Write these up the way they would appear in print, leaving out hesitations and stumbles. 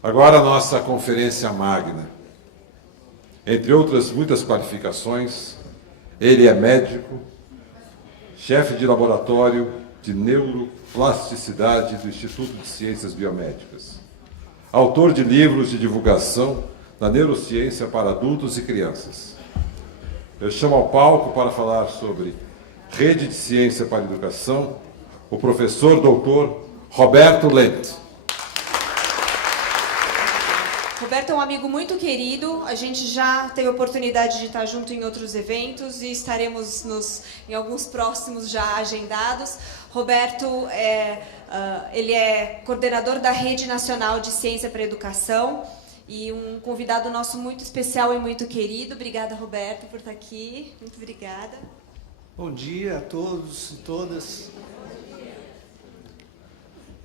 Agora a nossa conferência magna. Entre outras muitas qualificações, ele é médico, chefe de laboratório de neuroplasticidade do Instituto de Ciências Biomédicas, autor de livros de divulgação da neurociência para adultos e crianças. Eu chamo ao palco para falar sobre Rede de Ciência para a Educação o professor doutor Roberto Lente. Roberto é um amigo muito querido, a gente já teve a oportunidade de estar junto em outros eventos e estaremos em alguns próximos já agendados. Roberto ele é coordenador da Rede Nacional de Ciência para a Educação e um convidado nosso muito especial e muito querido. Obrigada, Roberto, por estar aqui. Muito obrigada. Bom dia a todos e todas.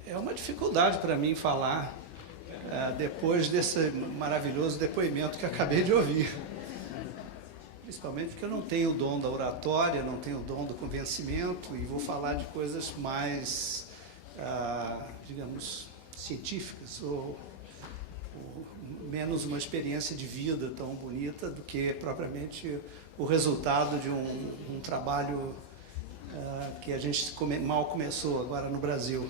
É uma dificuldade para mim falar depois desse maravilhoso depoimento que acabei de ouvir. Principalmente porque eu não tenho o dom da oratória, não tenho o dom do convencimento e vou falar de coisas mais, digamos, científicas ou menos uma experiência de vida tão bonita do que propriamente o resultado de um trabalho que a gente mal começou agora no Brasil.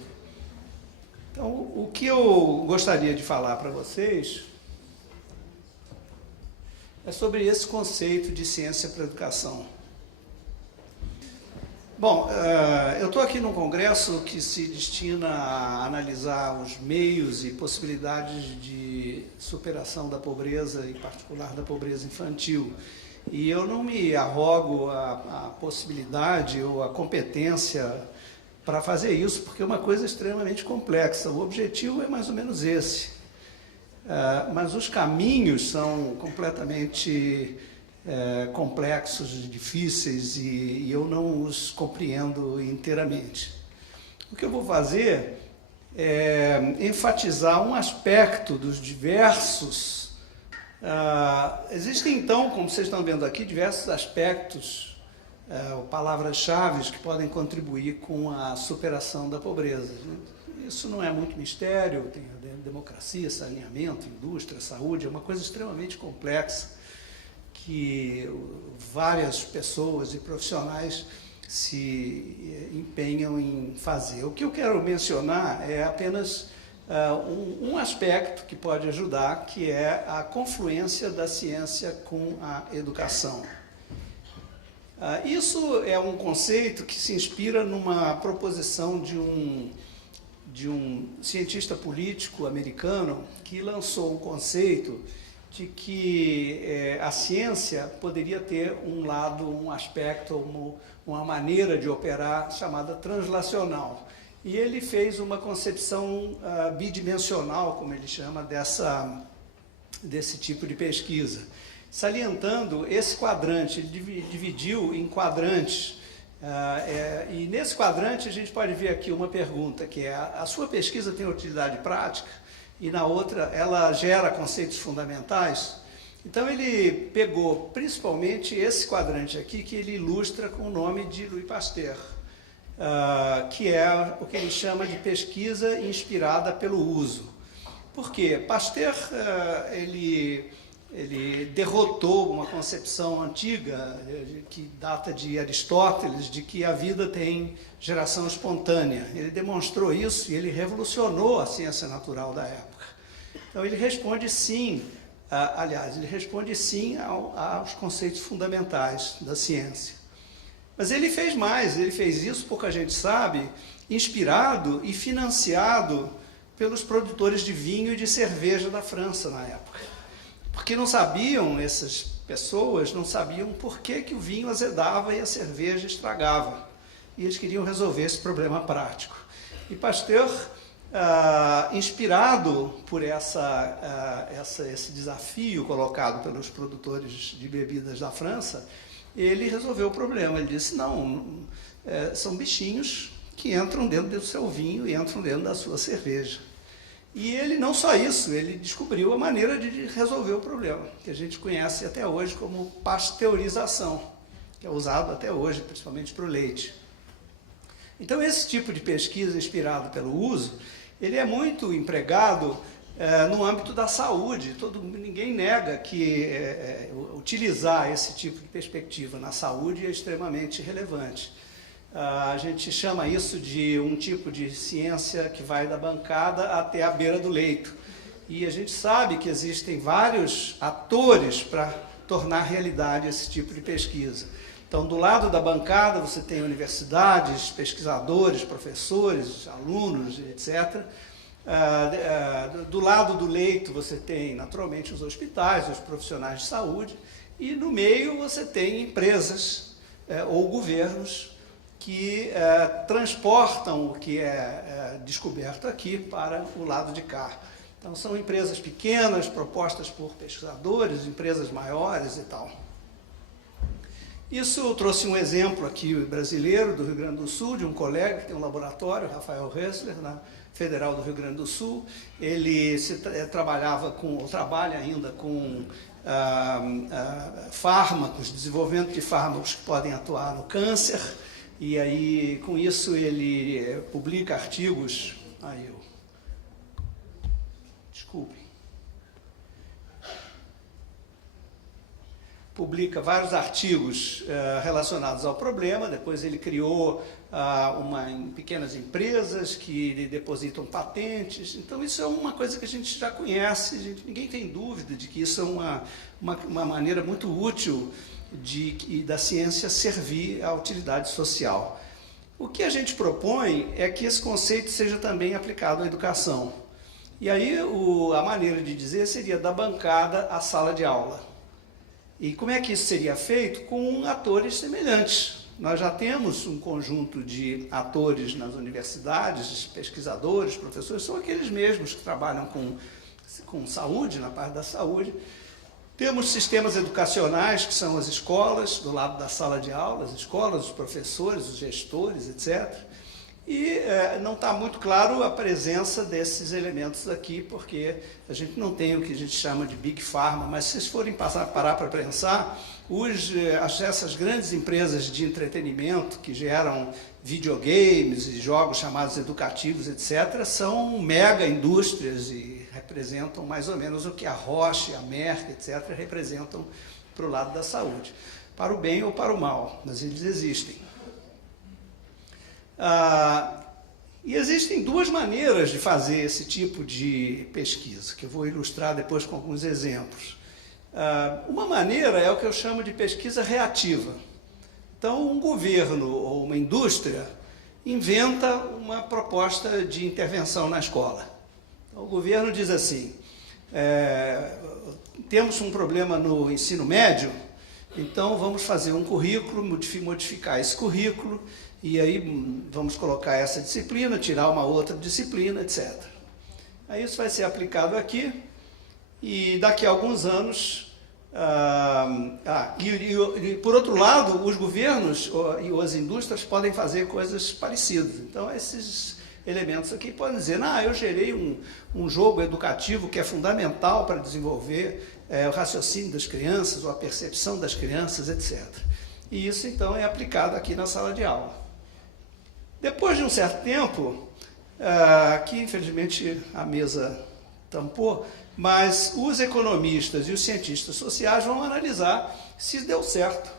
Então, o que eu gostaria de falar para vocês é sobre esse conceito de ciência para a educação. Bom, eu estou aqui num congresso que se destina a analisar os meios e possibilidades de superação da pobreza, em particular da pobreza infantil. E eu não me arrogo a possibilidade ou a competência para fazer isso, porque é uma coisa extremamente complexa. O objetivo é mais ou menos esse. Mas os caminhos são completamente complexos, difíceis, e eu não os compreendo inteiramente. O que eu vou fazer é enfatizar um aspecto dos diversos... existem, então, como vocês estão vendo aqui, diversos aspectos palavras-chave que podem contribuir com a superação da pobreza. Isso não é muito mistério, tem democracia, saneamento, indústria, saúde, é uma coisa extremamente complexa que várias pessoas e profissionais se empenham em fazer. O que eu quero mencionar é apenas um aspecto que pode ajudar, que é a confluência da ciência com a educação. Isso é um conceito que se inspira numa proposição de um cientista político americano que lançou o conceito de que a ciência poderia ter um lado, um aspecto, uma maneira de operar chamada translacional. E ele fez uma concepção bidimensional, como ele chama, desse tipo de pesquisa. Salientando esse quadrante, ele dividiu em quadrantes, e nesse quadrante a gente pode ver aqui uma pergunta, que é: a sua pesquisa tem utilidade prática? E na outra, ela gera conceitos fundamentais? Então ele pegou principalmente esse quadrante aqui, que ele ilustra com o nome de Louis Pasteur, que é o que ele chama de pesquisa inspirada pelo uso. Por quê? Pasteur, ele derrotou uma concepção antiga, que data de Aristóteles, de que a vida tem geração espontânea. Ele demonstrou isso e ele revolucionou a ciência natural da época. Então ele responde sim, ele responde sim aos conceitos fundamentais da ciência. Mas ele fez mais, ele fez isso, pouca gente sabe, inspirado e financiado pelos produtores de vinho e de cerveja da França na época. Porque não sabiam, essas pessoas não sabiam por que o vinho azedava e a cerveja estragava. E eles queriam resolver esse problema prático. E Pasteur, inspirado por esse desafio colocado pelos produtores de bebidas da França, ele resolveu o problema. Ele disse: não, são bichinhos que entram dentro do seu vinho e entram dentro da sua cerveja. E ele, não só isso, ele descobriu a maneira de resolver o problema, que a gente conhece até hoje como pasteurização, que é usado até hoje, principalmente para o leite. Então, esse tipo de pesquisa inspirado pelo uso, ele é muito empregado no âmbito da saúde. Ninguém nega que utilizar esse tipo de perspectiva na saúde é extremamente relevante. A gente chama isso de um tipo de ciência que vai da bancada até a beira do leito. E a gente sabe que existem vários atores para tornar realidade esse tipo de pesquisa. Então, do lado da bancada, você tem universidades, pesquisadores, professores, alunos, etc. Do lado do leito, você tem, naturalmente, os hospitais, os profissionais de saúde. E, no meio, você tem empresas ou governos que transportam o que é descoberto aqui para o lado de cá. Então, são empresas pequenas, propostas por pesquisadores, empresas maiores e tal. Isso eu trouxe um exemplo aqui brasileiro, do Rio Grande do Sul, de um colega que tem um laboratório, Rafael Hessler, na Federal do Rio Grande do Sul. Ele trabalha ainda com fármacos, desenvolvimento de fármacos que podem atuar no câncer. E aí, com isso, ele publica artigos... Publica vários artigos relacionados ao problema. Depois ele criou pequenas empresas que depositam patentes. Então, isso é uma coisa que a gente já conhece, ninguém tem dúvida de que isso é uma maneira muito útil da ciência servir à utilidade social. O que a gente propõe é que esse conceito seja também aplicado à educação. E aí a maneira de dizer seria da bancada à sala de aula. E como é que isso seria feito? Com atores semelhantes. Nós já temos um conjunto de atores nas universidades, pesquisadores, professores, são aqueles mesmos que trabalham com saúde, na parte da saúde. Temos sistemas educacionais, que são as escolas, do lado da sala de aula, as escolas, os professores, os gestores, etc. E não está muito claro a presença desses elementos aqui, porque a gente não tem o que a gente chama de Big Pharma, mas se vocês forem parar para pensar, essas grandes empresas de entretenimento que geram videogames e jogos chamados educativos, etc., são mega indústrias e representam mais ou menos o que a Roche, a Merck, etc., representam para o lado da saúde, para o bem ou para o mal, mas eles existem. E existem duas maneiras de fazer esse tipo de pesquisa, que eu vou ilustrar depois com alguns exemplos. Uma maneira é o que eu chamo de pesquisa reativa. Então, um governo ou uma indústria inventa uma proposta de intervenção na escola. Então, o governo diz assim, temos um problema no ensino médio, então vamos fazer um currículo, modificar esse currículo, e aí vamos colocar essa disciplina, tirar uma outra disciplina, etc. Aí isso vai ser aplicado aqui, e daqui a alguns anos... por outro lado, os governos e as indústrias podem fazer coisas parecidas. Então, esses elementos aqui podem dizer, eu gerei um jogo educativo que é fundamental para desenvolver o raciocínio das crianças, ou a percepção das crianças, etc. E isso, então, é aplicado aqui na sala de aula. Depois de um certo tempo, aqui, infelizmente, a mesa tampou, mas os economistas e os cientistas sociais vão analisar se deu certo.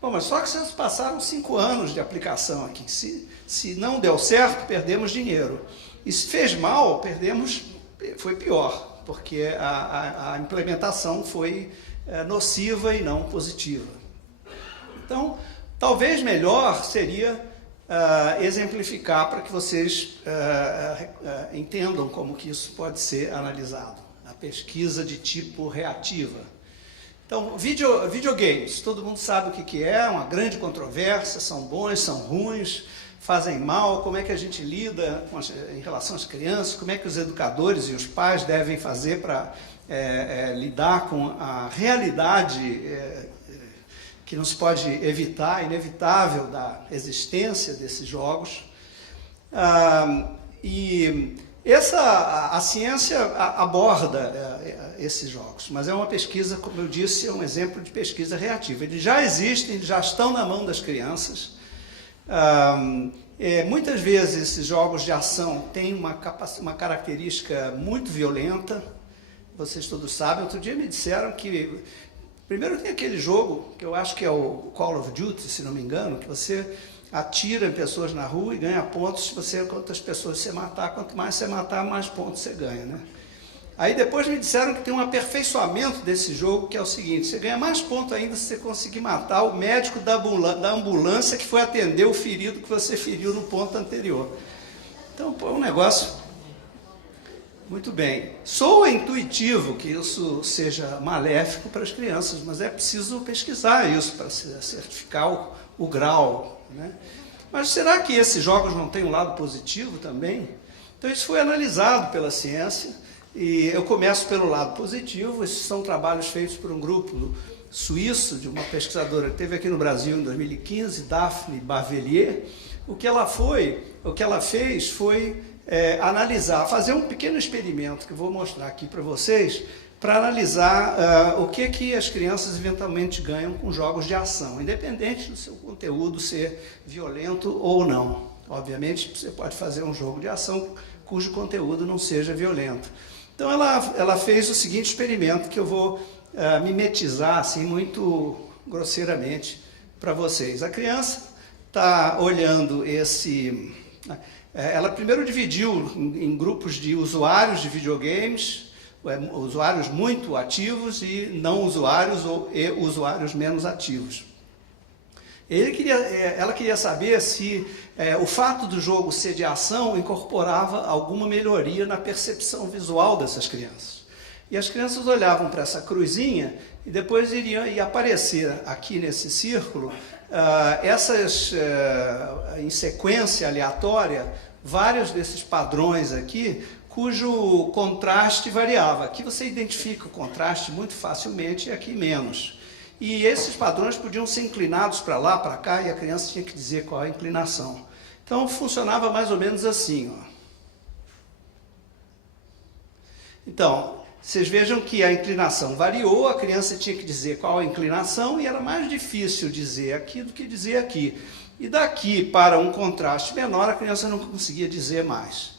Bom, mas só que vocês passaram 5 anos de aplicação aqui. Se não deu certo, perdemos dinheiro. E se fez mal, foi pior, porque a implementação foi nociva e não positiva. Então, talvez melhor seria exemplificar para que vocês entendam como que isso pode ser analisado. A pesquisa de tipo reativa. Então, videogames, todo mundo sabe o que é, uma grande controvérsia, são bons, são ruins, fazem mal, como é que a gente lida em relação às crianças, como é que os educadores e os pais devem fazer para lidar com a realidade que não se pode evitar, inevitável da existência desses jogos. A ciência aborda esses jogos, mas é uma pesquisa, como eu disse, é um exemplo de pesquisa reativa. Eles já existem, eles já estão na mão das crianças, Muitas vezes esses jogos de ação têm uma característica muito violenta, vocês todos sabem. Outro dia me disseram que, primeiro tem aquele jogo, que eu acho que é o Call of Duty, se não me engano, que você atira em pessoas na rua e ganha pontos quantas pessoas você matar. Quanto mais você matar, mais pontos você ganha, né? Aí depois me disseram que tem um aperfeiçoamento desse jogo, que é o seguinte: você ganha mais pontos ainda se você conseguir matar o médico da ambulância que foi atender o ferido que você feriu no ponto anterior. Então, é um negócio muito bem. Soa intuitivo que isso seja maléfico para as crianças, mas é preciso pesquisar isso para certificar o grau, né? Mas será que esses jogos não têm um lado positivo também? Então isso foi analisado pela ciência, e eu começo pelo lado positivo. Esses são trabalhos feitos por um grupo suíço, de uma pesquisadora que esteve aqui no Brasil em 2015, Daphne Barvelier. O que ela fez foi analisar, fazer um pequeno experimento que eu vou mostrar aqui para vocês, para analisar o que as crianças eventualmente ganham com jogos de ação, independente do seu conteúdo ser violento ou não. Obviamente, você pode fazer um jogo de ação cujo conteúdo não seja violento. Então, ela fez o seguinte experimento, que eu vou mimetizar assim, muito grosseiramente para vocês. A criança está olhando esse... Ela primeiro dividiu em grupos de usuários de videogames, usuários muito ativos e não usuários e usuários menos ativos. Ela queria saber se o fato do jogo ser de ação incorporava alguma melhoria na percepção visual dessas crianças. E as crianças olhavam para essa cruzinha e depois ia aparecer aqui nesse círculo, em sequência aleatória, vários desses padrões aqui, cujo contraste variava. Aqui você identifica o contraste muito facilmente e aqui menos. E esses padrões podiam ser inclinados para lá, para cá, e a criança tinha que dizer qual a inclinação. Então, funcionava mais ou menos assim, ó. Então, vocês vejam que a inclinação variou, a criança tinha que dizer qual a inclinação, e era mais difícil dizer aqui do que dizer aqui. E daqui para um contraste menor, a criança não conseguia dizer mais.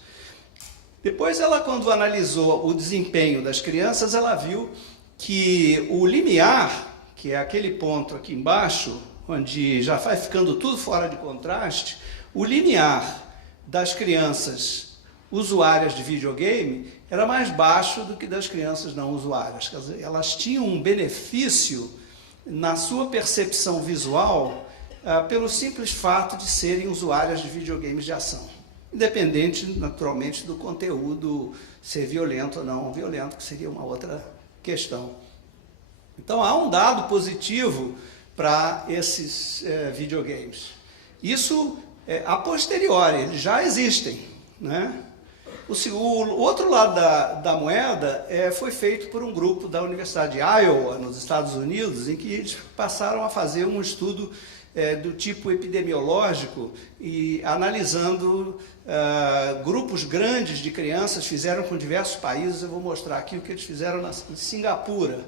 Depois, quando analisou o desempenho das crianças, ela viu que o limiar, que é aquele ponto aqui embaixo, onde já vai ficando tudo fora de contraste, o limiar das crianças usuárias de videogame era mais baixo do que das crianças não usuárias. Quer dizer, elas tinham um benefício na sua percepção visual pelo simples fato de serem usuárias de videogames de ação. Independente, naturalmente, do conteúdo ser violento ou não violento, que seria uma outra questão. Então, há um dado positivo para esses videogames. Isso, a posteriori, eles já existem, né? O outro lado da moeda foi feito por um grupo da Universidade de Iowa, nos Estados Unidos, em que eles passaram a fazer um estudo do tipo epidemiológico e analisando grupos grandes de crianças, fizeram com diversos países. Eu vou mostrar aqui o que eles fizeram em Singapura.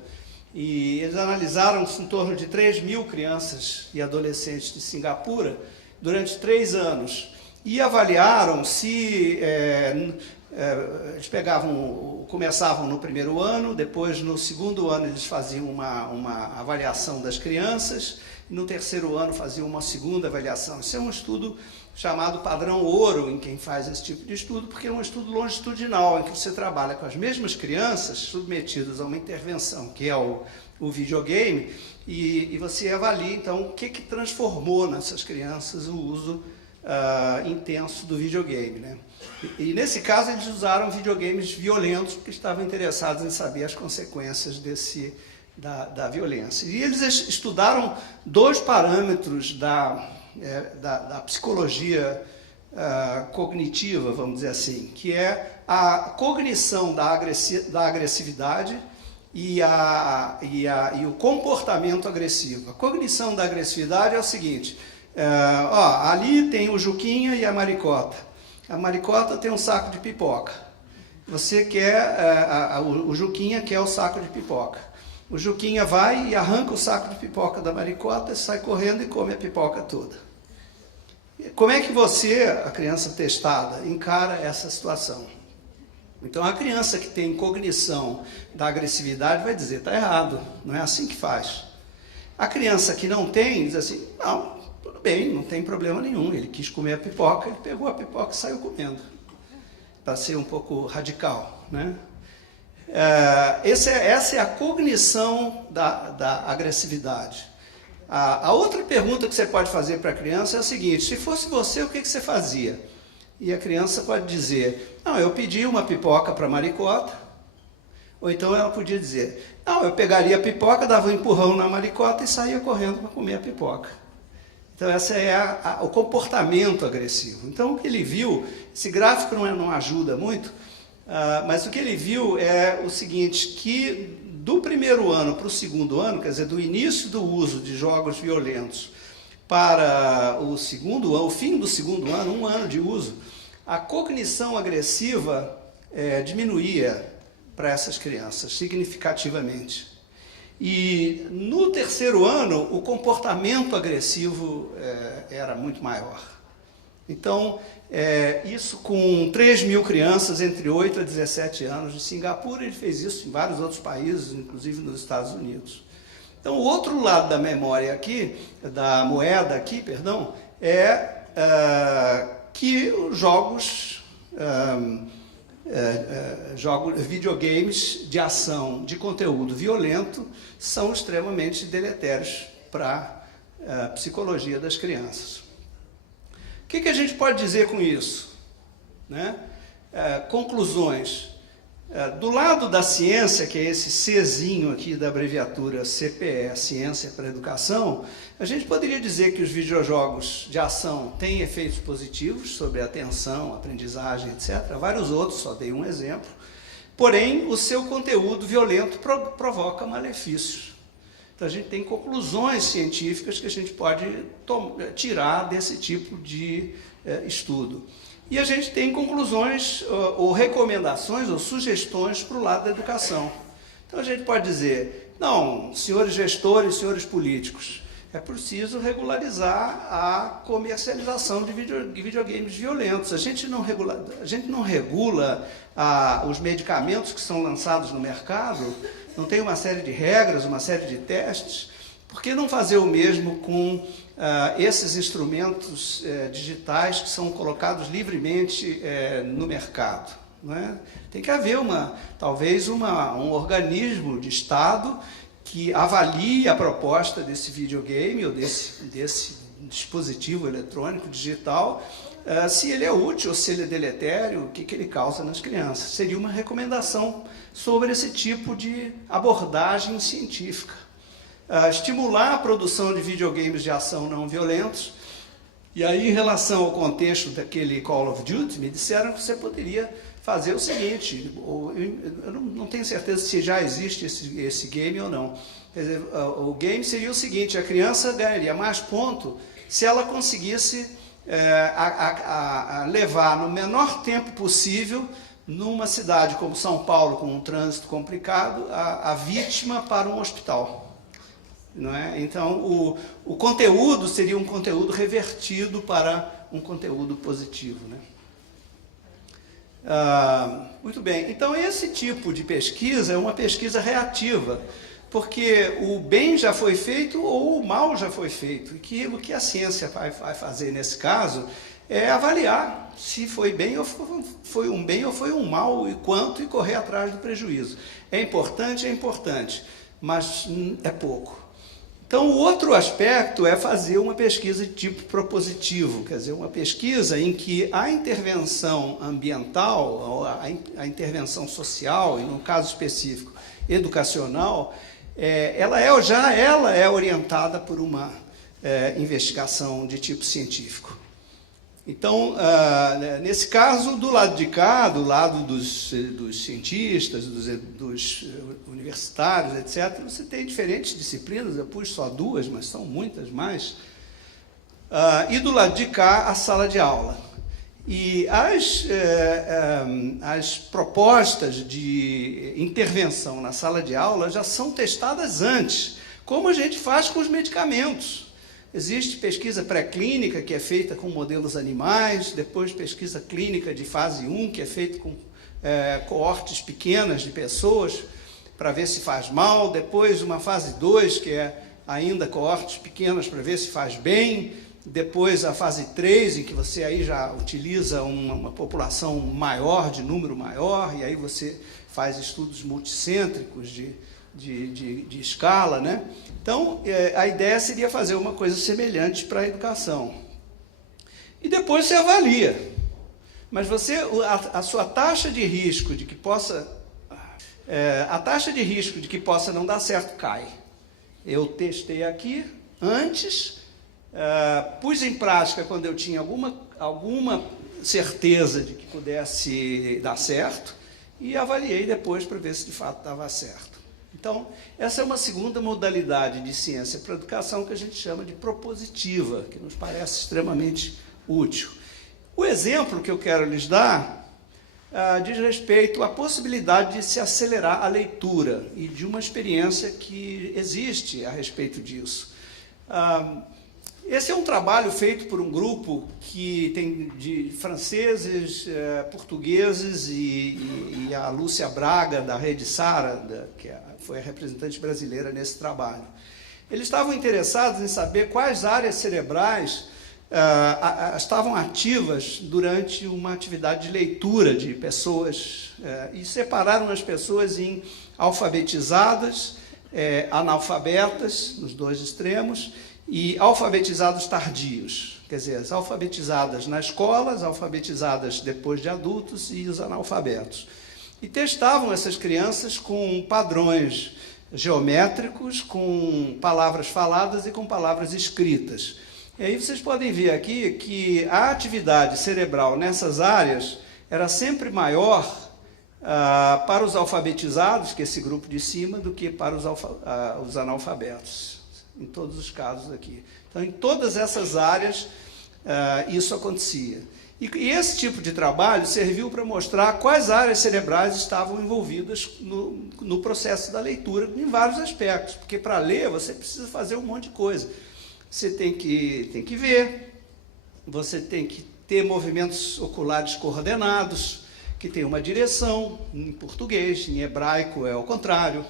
E eles analisaram em torno de 3.000 crianças e adolescentes de Singapura durante 3 anos e avaliaram se eles começavam no primeiro ano, depois no segundo ano eles faziam uma avaliação das crianças, e no terceiro ano faziam uma segunda avaliação. Isso é um estudo chamado padrão ouro em quem faz esse tipo de estudo, porque é um estudo longitudinal, em que você trabalha com as mesmas crianças submetidas a uma intervenção, que é o videogame, e você avalia, então, o que transformou nessas crianças o uso intenso do videogame, né? E nesse caso eles usaram videogames violentos, porque estavam interessados em saber as consequências da violência. E eles estudaram 2 parâmetros da psicologia cognitiva, vamos dizer assim, que é a cognição da agressividade e o comportamento agressivo. A cognição da agressividade é o seguinte: ali tem o Juquinha e a Maricota. A Maricota tem um saco de pipoca. Você quer, o Juquinha quer o saco de pipoca. O Juquinha vai e arranca o saco de pipoca da Maricota, sai correndo e come a pipoca toda. Como é que você, a criança testada, encara essa situação? Então, a criança que tem cognição da agressividade vai dizer, está errado, não é assim que faz. A criança que não tem, diz assim, não, tudo bem, não tem problema nenhum, ele quis comer a pipoca, ele pegou a pipoca e saiu comendo, para ser um pouco radical, né? Essa é a cognição da agressividade. A outra pergunta que você pode fazer para a criança é a seguinte, se fosse você, o que você fazia? E a criança pode dizer, não, eu pedi uma pipoca para a Maricota, ou então ela podia dizer, não, eu pegaria a pipoca, dava um empurrão na Maricota e saía correndo para comer a pipoca. Então, esse é o comportamento agressivo. Então, o que ele viu, esse gráfico não ajuda muito, mas o que ele viu é o seguinte, que do primeiro ano para o segundo ano, quer dizer, do início do uso de jogos violentos para o segundo ano, o fim do segundo ano, 1 ano de uso, a cognição agressiva diminuía para essas crianças significativamente. E no terceiro ano, o comportamento agressivo era muito maior. Então, isso com 3.000 crianças entre 8 a 17 anos. Em Singapura, ele fez isso em vários outros países, inclusive nos Estados Unidos. Então, o outro lado da memória aqui, da moeda aqui, perdão, que os jogos, videogames de ação, de conteúdo violento, são extremamente deletérios para a psicologia das crianças. O que a gente pode dizer com isso? Né? Conclusões. Do lado da ciência, que é esse Czinho aqui da abreviatura CPE, Ciência para a Educação, a gente poderia dizer que os videojogos de ação têm efeitos positivos sobre a atenção, aprendizagem, etc. Vários outros, só dei um exemplo. Porém, o seu conteúdo violento provoca malefícios. Então, a gente tem conclusões científicas que a gente pode tirar desse tipo de estudo. E a gente tem conclusões, ou recomendações, ou sugestões para o lado da educação. Então, a gente pode dizer, não, senhores gestores, senhores políticos, é preciso regularizar a comercialização de videogames violentos. A gente não regula os medicamentos que são lançados no mercado, não tem uma série de regras, uma série de testes. Por que não fazer o mesmo com esses instrumentos digitais que são colocados livremente no mercado? Não é? Tem que haver talvez um organismo de Estado que avalie a proposta desse videogame ou desse dispositivo eletrônico digital, se ele é útil ou se ele é deletério, o que ele causa nas crianças. Seria uma recomendação sobre esse tipo de abordagem científica. Estimular a produção de videogames de ação não violentos. E aí, em relação ao contexto daquele Call of Duty, me disseram que você poderia fazer o seguinte, eu não tenho certeza se já existe esse game ou não. Quer dizer, o game seria o seguinte, a criança ganharia mais ponto se ela conseguisse levar no menor tempo possível, numa cidade como São Paulo, com um trânsito complicado, a vítima para um hospital. Não é? Então, o conteúdo seria um conteúdo revertido para um conteúdo positivo. Né? Muito bem, então esse tipo de pesquisa é uma pesquisa reativa, porque o bem já foi feito ou o mal já foi feito. E o que a ciência vai fazer nesse caso é avaliar se foi bem ou foi um bem ou foi um mal, e quanto, e correr atrás do prejuízo. É importante, mas é pouco. Então, o outro aspecto é fazer uma pesquisa de tipo propositivo, quer dizer, uma pesquisa em que a intervenção ambiental, a intervenção social, e no caso específico, educacional, ela é orientada por uma investigação de tipo científico. Então, nesse caso, do lado de cá, do lado dos cientistas, dos universitários, etc., você tem diferentes disciplinas, eu pus só 2, mas são muitas mais. E do lado de cá, a sala de aula. E as propostas de intervenção na sala de aula já são testadas antes, como a gente faz com os medicamentos. Existe pesquisa pré-clínica, que é feita com modelos animais, depois pesquisa clínica de fase 1, que é feita com coortes pequenas de pessoas, para ver se faz mal, depois uma fase 2, que é ainda coortes pequenas para ver se faz bem, depois a fase 3, em que você aí já utiliza uma população maior, de número maior, e aí você faz estudos multicêntricos de escala, né? Então, a ideia seria fazer uma coisa semelhante para a educação. E depois você avalia. Mas a sua taxa de risco de que possa... a taxa de risco de que possa não dar certo cai. Eu testei aqui antes, pus em prática quando eu tinha alguma certeza de que pudesse dar certo e avaliei depois para ver se de fato dava certo. Então, essa é uma segunda modalidade de ciência para a educação que a gente chama de propositiva, que nos parece extremamente útil. O exemplo que eu quero lhes dar diz respeito à possibilidade de se acelerar a leitura e de uma experiência que existe a respeito disso. Esse é um trabalho feito por um grupo que tem de franceses, portugueses e a Lúcia Braga, da Rede Sara, que foi a representante brasileira nesse trabalho. Eles estavam interessados em saber quais áreas cerebrais estavam ativas durante uma atividade de leitura de pessoas e separaram as pessoas em alfabetizadas, analfabetas, nos dois extremos, e alfabetizados tardios, quer dizer, as alfabetizadas na escola, as alfabetizadas depois de adultos e os analfabetos. E testavam essas crianças com padrões geométricos, com palavras faladas e com palavras escritas. E aí vocês podem ver aqui que a atividade cerebral nessas áreas era sempre maior para os alfabetizados, que é esse grupo de cima, do que para os analfabetos, em todos os casos aqui. Então, em todas essas áreas, isso acontecia. E esse tipo de trabalho serviu para mostrar quais áreas cerebrais estavam envolvidas no processo da leitura, em vários aspectos, porque para ler você precisa fazer um monte de coisa. Você tem que ver, você tem que ter movimentos oculares coordenados, que tem uma direção, em português, em hebraico é ao contrário,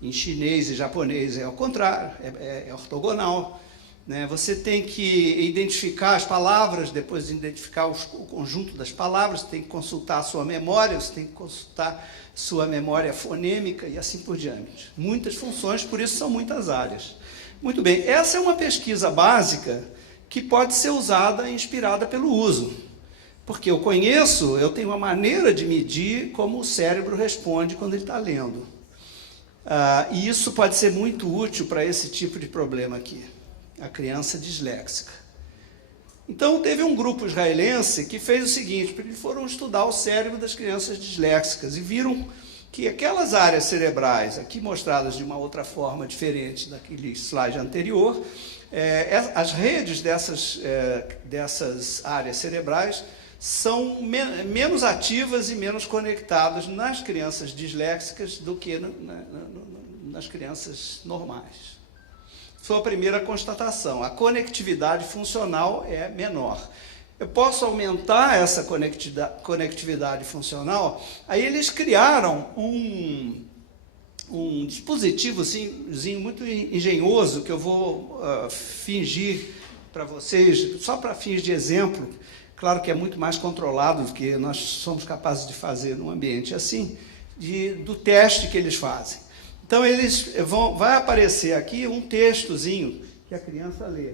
em chinês e japonês é ao contrário, é ortogonal. Né? Você tem que identificar as palavras, depois de identificar o conjunto das palavras, você tem que consultar a sua memória, você tem que consultar sua memória fonêmica e assim por diante. Muitas funções, por isso são muitas áreas. Muito bem, essa é uma pesquisa básica que pode ser usada e inspirada pelo uso. Porque eu tenho uma maneira de medir como o cérebro responde quando ele está lendo. E isso pode ser muito útil para esse tipo de problema aqui, a criança disléxica. Então, teve um grupo israelense que fez o seguinte, eles foram estudar o cérebro das crianças disléxicas e viram que aquelas áreas cerebrais, aqui mostradas de uma outra forma diferente daquele slide anterior, as redes dessas áreas cerebrais são menos ativas e menos conectadas nas crianças disléxicas do que nas crianças normais. Foi a primeira constatação. A conectividade funcional é menor. Eu posso aumentar essa conectividade funcional? Aí eles criaram um dispositivozinho muito engenhoso, que eu vou fingir para vocês, só para fins de exemplo. Claro que é muito mais controlado do que nós somos capazes de fazer num ambiente assim, do teste que eles fazem. Então, vai aparecer aqui um textozinho que a criança lê.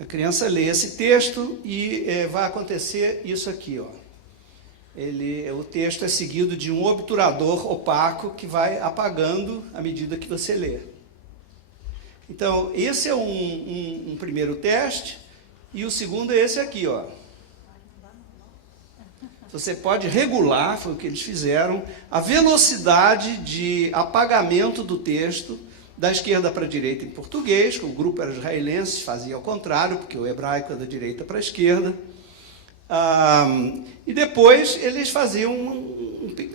A criança lê esse texto e vai acontecer isso aqui. O texto é seguido de um obturador opaco que vai apagando à medida que você lê. Então, esse é um primeiro teste, e o segundo é esse aqui. Você pode regular, foi o que eles fizeram, a velocidade de apagamento do texto da esquerda para a direita em português, que o grupo era israelense, fazia ao contrário, porque o hebraico é da direita para a esquerda. E depois eles faziam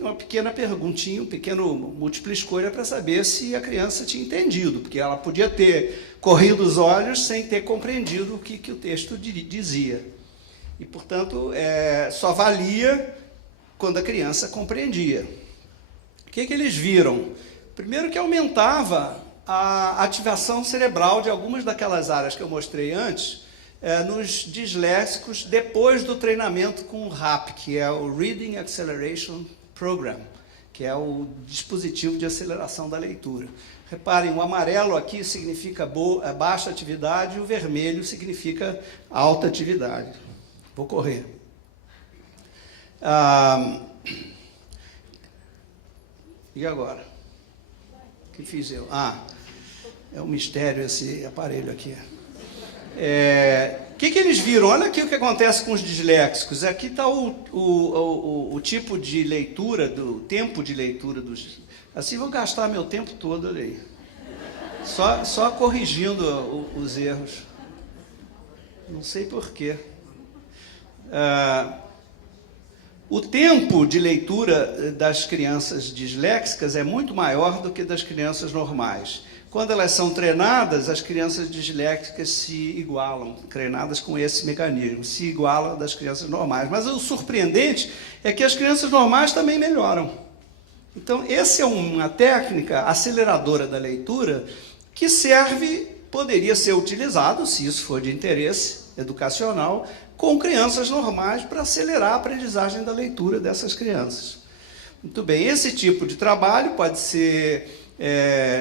uma pequena perguntinha, um pequeno múltipla escolha para saber se a criança tinha entendido, porque ela podia ter corrido os olhos sem ter compreendido o que o texto dizia. E, portanto, só valia quando a criança compreendia. O que eles viram? Primeiro que aumentava a ativação cerebral de algumas daquelas áreas que eu mostrei antes, nos disléxicos, depois do treinamento com o RAP, que é o Reading Acceleration Program, que é o dispositivo de aceleração da leitura. Reparem, o amarelo aqui significa baixa atividade e o vermelho significa alta atividade. Vou correr. E agora? O que fiz eu? É um mistério esse aparelho aqui. O que eles viram? Olha aqui o que acontece com os disléxicos. Aqui está o tipo de leitura, do tempo de leitura dos... Assim vou gastar meu tempo todo, olha aí. Só corrigindo os erros. Não sei porquê. O tempo de leitura das crianças disléxicas é muito maior do que das crianças normais. Quando elas são treinadas, as crianças disléxicas se igualam, treinadas com esse mecanismo, se igualam das crianças normais. Mas o surpreendente é que as crianças normais também melhoram. Então, essa é uma técnica aceleradora da leitura que poderia ser utilizado, se isso for de interesse educacional, com crianças normais para acelerar a aprendizagem da leitura dessas crianças. Muito bem, esse tipo de trabalho pode ser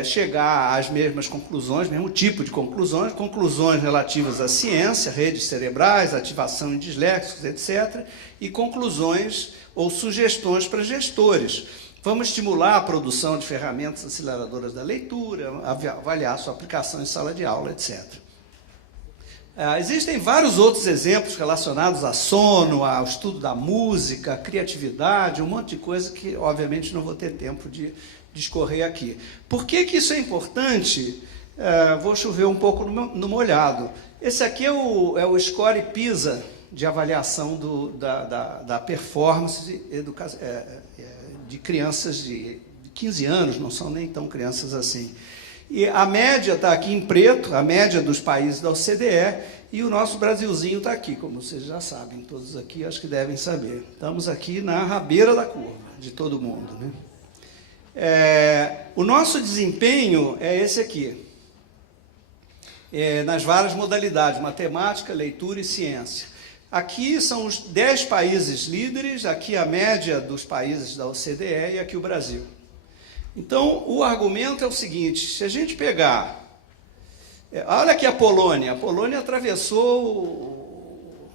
chegar às mesmas conclusões, mesmo tipo de conclusões relativas à ciência, redes cerebrais, ativação em disléxicos, etc., e conclusões ou sugestões para gestores. Vamos estimular a produção de ferramentas aceleradoras da leitura, avaliar sua aplicação em sala de aula, etc. Existem vários outros exemplos relacionados a sono, ao estudo da música, criatividade, um monte de coisa que, obviamente, não vou ter tempo de discorrer aqui. Por que isso é importante? Vou chover um pouco no molhado. Esse aqui é o Score PISA, de avaliação da performance de crianças de 15 anos, não são nem tão crianças assim. E a média está aqui em preto, a média dos países da OCDE, e o nosso Brasilzinho está aqui, como vocês já sabem, todos aqui acho que devem saber. Estamos aqui na rabeira da curva de todo mundo, né? O nosso desempenho é esse aqui, nas várias modalidades, matemática, leitura e ciência. Aqui são os 10 países líderes, aqui a média dos países da OCDE e aqui o Brasil. Então, o argumento é o seguinte, se a gente pegar... olha aqui a Polônia atravessou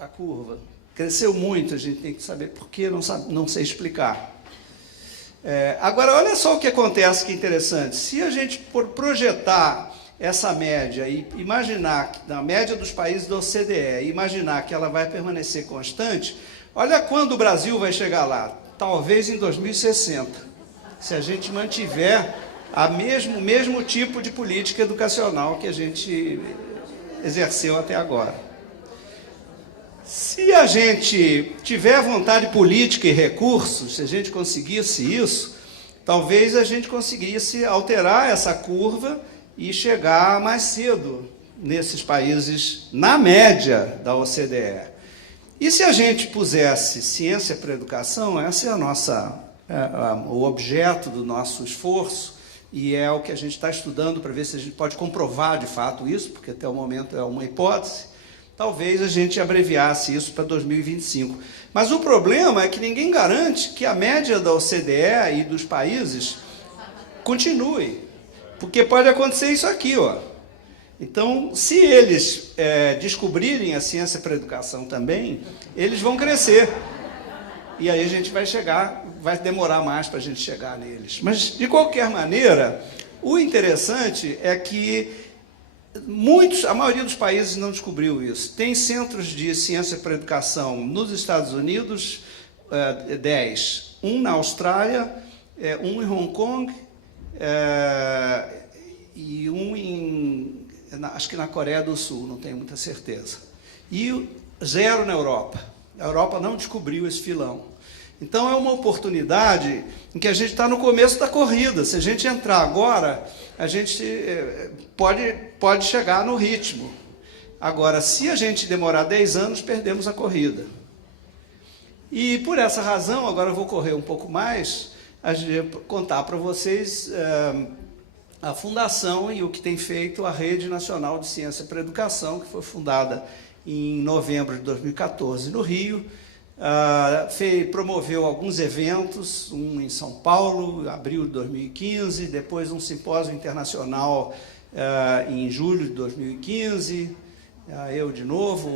a curva, cresceu muito, a gente tem que saber por que, não sei explicar. Agora, olha só o que acontece, que é interessante. Se a gente projetar essa média e imaginar, na média dos países da OCDE, imaginar que ela vai permanecer constante, olha quando o Brasil vai chegar lá. Talvez em 2060, se a gente mantiver o mesmo tipo de política educacional que a gente exerceu até agora. Se a gente tiver vontade política e recursos, se a gente conseguisse isso, talvez a gente conseguisse alterar essa curva e chegar mais cedo nesses países, na média da OCDE. E se a gente pusesse ciência para a educação, essa é o objeto do nosso esforço, e é o que a gente está estudando para ver se a gente pode comprovar de fato isso, porque até o momento é uma hipótese. Talvez a gente abreviasse isso para 2025. Mas o problema é que ninguém garante que a média da OCDE e dos países continue, porque pode acontecer isso aqui, ó. Então, se eles descobrirem a ciência para a educação também, eles vão crescer. E aí a gente vai demorar mais para a gente chegar neles. Mas, de qualquer maneira, o interessante é que a maioria dos países não descobriu isso. Tem centros de ciência para a educação nos Estados Unidos, 10. Um na Austrália, um em Hong Kong, e um acho que na Coreia do Sul, não tenho muita certeza. E zero na Europa. A Europa não descobriu esse filão. Então, é uma oportunidade em que a gente está no começo da corrida. Se a gente entrar agora, a gente pode chegar no ritmo. Agora, se a gente demorar 10 anos, perdemos a corrida. E, por essa razão, agora eu vou correr um pouco mais, contar para vocês a fundação e o que tem feito a Rede Nacional de Ciência para a Educação, que foi fundada em novembro de 2014 no Rio. Promoveu alguns eventos, um em São Paulo, abril de 2015, depois um simpósio internacional em julho de 2015, eu de novo,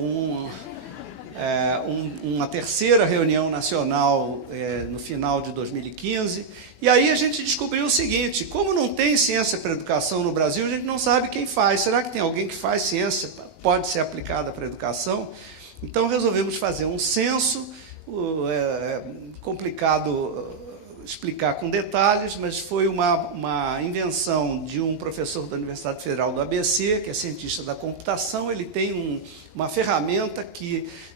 uma terceira reunião nacional no final de 2015, e aí a gente descobriu o seguinte: como não tem ciência para a educação no Brasil, a gente não sabe quem faz. Será que tem alguém que faz ciência, pode ser aplicada para a educação? Então resolvemos fazer um censo, complicado explicar com detalhes, mas foi uma invenção de um professor da Universidade Federal do ABC, que é cientista da computação. Ele tem uma ferramenta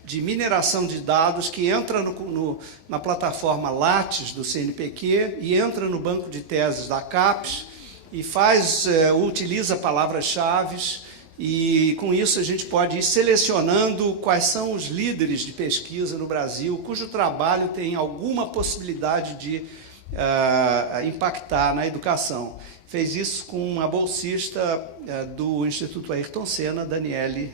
de mineração de dados que entra na plataforma Lattes do CNPq e entra no banco de teses da CAPES e utiliza palavras-chave. E, com isso, a gente pode ir selecionando quais são os líderes de pesquisa no Brasil, cujo trabalho tem alguma possibilidade de impactar na educação. Fez isso com uma bolsista do Instituto Ayrton Senna, Daniele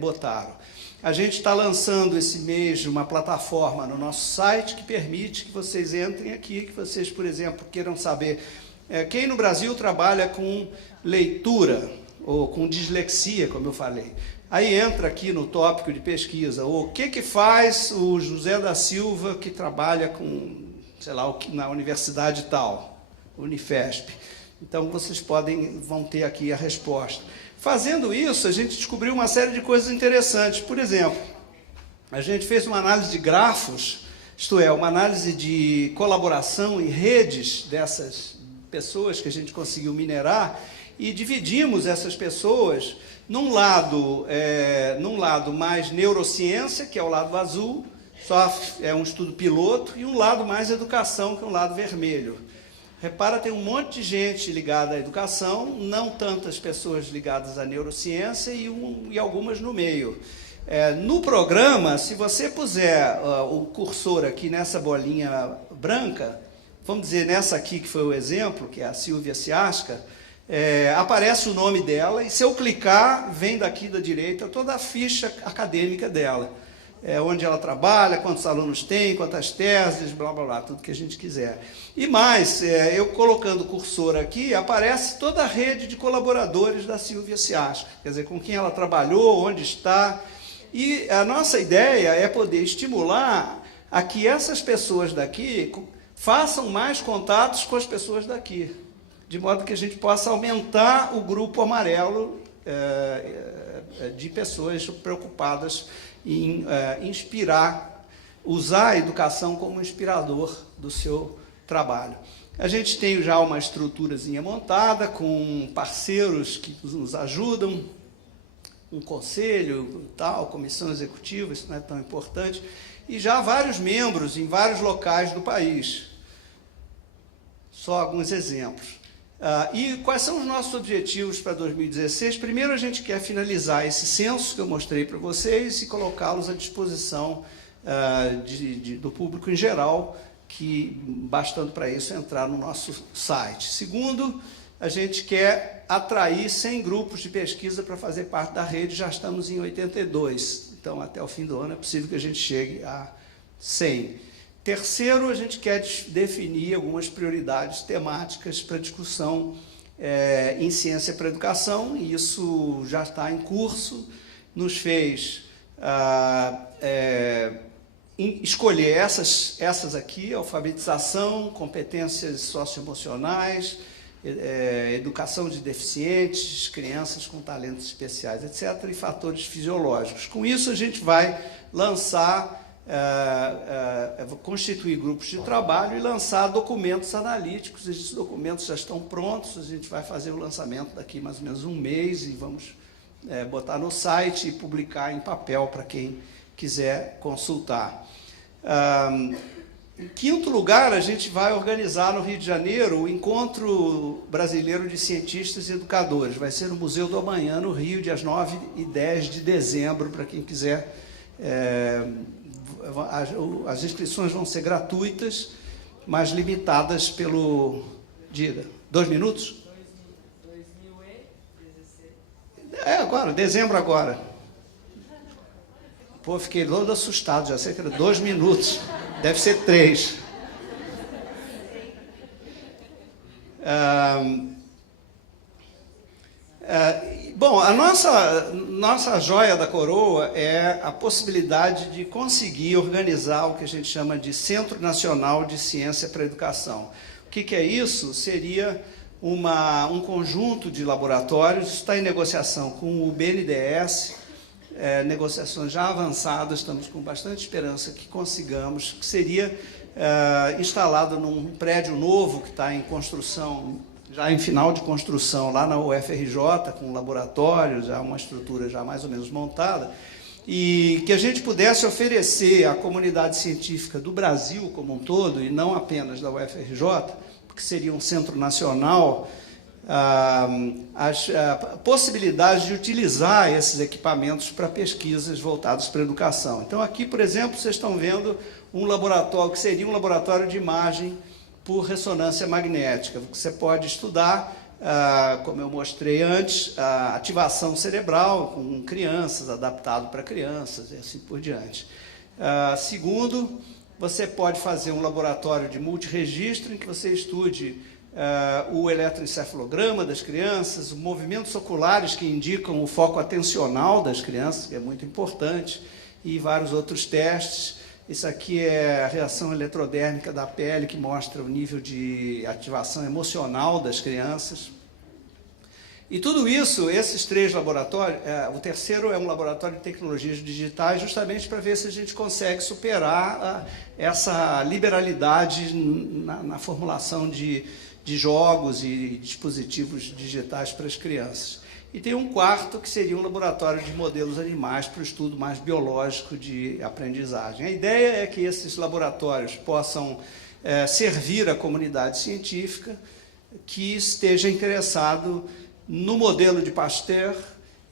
Botaro. A gente está lançando esse mês uma plataforma no nosso site que permite que vocês entrem aqui, que vocês, por exemplo, queiram saber quem no Brasil trabalha com leitura, ou com dislexia, como eu falei. Aí entra aqui no tópico de pesquisa, o que faz o José da Silva, que trabalha com, sei lá, na universidade tal, Unifesp. Então, vocês vão ter aqui a resposta. Fazendo isso, a gente descobriu uma série de coisas interessantes. Por exemplo, a gente fez uma análise de grafos, isto é, uma análise de colaboração em redes dessas pessoas que a gente conseguiu minerar, e dividimos essas pessoas num lado mais neurociência, que é o lado azul, só é um estudo piloto, e um lado mais educação, que é um lado vermelho. Repara, tem um monte de gente ligada à educação, não tantas pessoas ligadas à neurociência e algumas no meio. No programa, se você puser o cursor aqui nessa bolinha branca, vamos dizer nessa aqui que foi o exemplo, que é a Silvia Ciasca, aparece o nome dela, e se eu clicar, vem daqui da direita toda a ficha acadêmica dela, onde ela trabalha, quantos alunos tem, quantas teses, blá, blá, blá, tudo que a gente quiser. E mais, eu colocando o cursor aqui, aparece toda a rede de colaboradores da Silvia Ciasca, quer dizer, com quem ela trabalhou, onde está. E a nossa ideia é poder estimular a que essas pessoas daqui façam mais contatos com as pessoas daqui, de modo que a gente possa aumentar o grupo amarelo de pessoas preocupadas em usar a educação como inspirador do seu trabalho. A gente tem já uma estruturazinha montada, com parceiros que nos ajudam, um conselho, tal, comissão executiva, isso não é tão importante, e já vários membros em vários locais do país. Só alguns exemplos. E quais são os nossos objetivos para 2016? Primeiro, a gente quer finalizar esse censo que eu mostrei para vocês e colocá-los à disposição do público em geral, que, bastando para isso, entrar no nosso site. Segundo, a gente quer atrair 100 grupos de pesquisa para fazer parte da rede, já estamos em 82, então até o fim do ano é possível que a gente chegue a 100. Terceiro, a gente quer definir algumas prioridades temáticas para discussão em ciência para a educação, e isso já está em curso, nos fez escolher essas aqui: alfabetização, competências socioemocionais, educação de deficientes, crianças com talentos especiais, etc., e fatores fisiológicos. Com isso, a gente vai lançar, constituir grupos de trabalho e lançar documentos analíticos. Esses documentos já estão prontos, a gente vai fazer o lançamento daqui mais ou menos um mês e vamos botar no site e publicar em papel para quem quiser consultar. Em quinto lugar, a gente vai organizar no Rio de Janeiro o Encontro Brasileiro de Cientistas e Educadores. Vai ser no Museu do Amanhã, no Rio, dias 9 e 10 de dezembro, para quem quiser. As inscrições vão ser gratuitas, mas limitadas pelo... Diga, 2 minutos? 2016. Agora, dezembro agora. Pô, fiquei todo assustado, já sei que era 2 minutos. Deve ser 3. Bom, a nossa joia da coroa é a possibilidade de conseguir organizar o que a gente chama de Centro Nacional de Ciência para a Educação. O que é isso? Seria um conjunto de laboratórios, está em negociação com o BNDES, negociações já avançadas, estamos com bastante esperança que consigamos, que seria instalado num prédio novo que está em construção, já em final de construção, lá na UFRJ, com laboratórios, já uma estrutura já mais ou menos montada, e que a gente pudesse oferecer à comunidade científica do Brasil como um todo, e não apenas da UFRJ, porque seria um centro nacional, as possibilidades de utilizar esses equipamentos para pesquisas voltadas para a educação. Então, aqui, por exemplo, vocês estão vendo um laboratório, que seria um laboratório de imagem por ressonância magnética. Você pode estudar, como eu mostrei antes, a ativação cerebral com crianças, adaptado para crianças, e assim por diante. Segundo, você pode fazer um laboratório de multiregistro, em que você estude o eletroencefalograma das crianças, os movimentos oculares que indicam o foco atencional das crianças, que é muito importante, e vários outros testes. Isso aqui é a reação eletrodérmica da pele, que mostra o nível de ativação emocional das crianças. E tudo isso, esses 3 laboratórios, o terceiro é um laboratório de tecnologias digitais, justamente para ver se a gente consegue superar essa liberalidade na formulação de jogos e dispositivos digitais para as crianças. E tem um quarto, que seria um laboratório de modelos animais para o estudo mais biológico de aprendizagem. A ideia é que esses laboratórios possam servir a comunidade científica que esteja interessado no modelo de Pasteur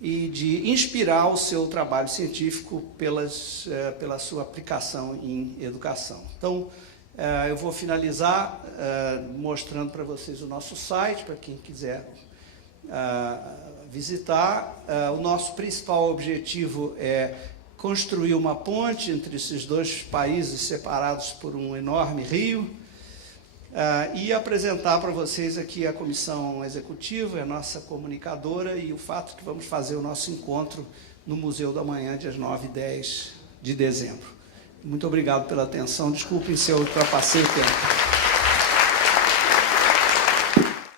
e de inspirar o seu trabalho científico pela sua aplicação em educação. Então, eu vou finalizar mostrando para vocês o nosso site, para quem quiser visitar. O nosso principal objetivo é construir uma ponte entre esses 2 países separados por um enorme rio, e apresentar para vocês aqui a comissão executiva, a nossa comunicadora, e o fato que vamos fazer o nosso encontro no Museu do Amanhã, dias 9 e 10 de dezembro. Muito obrigado pela atenção. Desculpem se eu ultrapassei o tempo.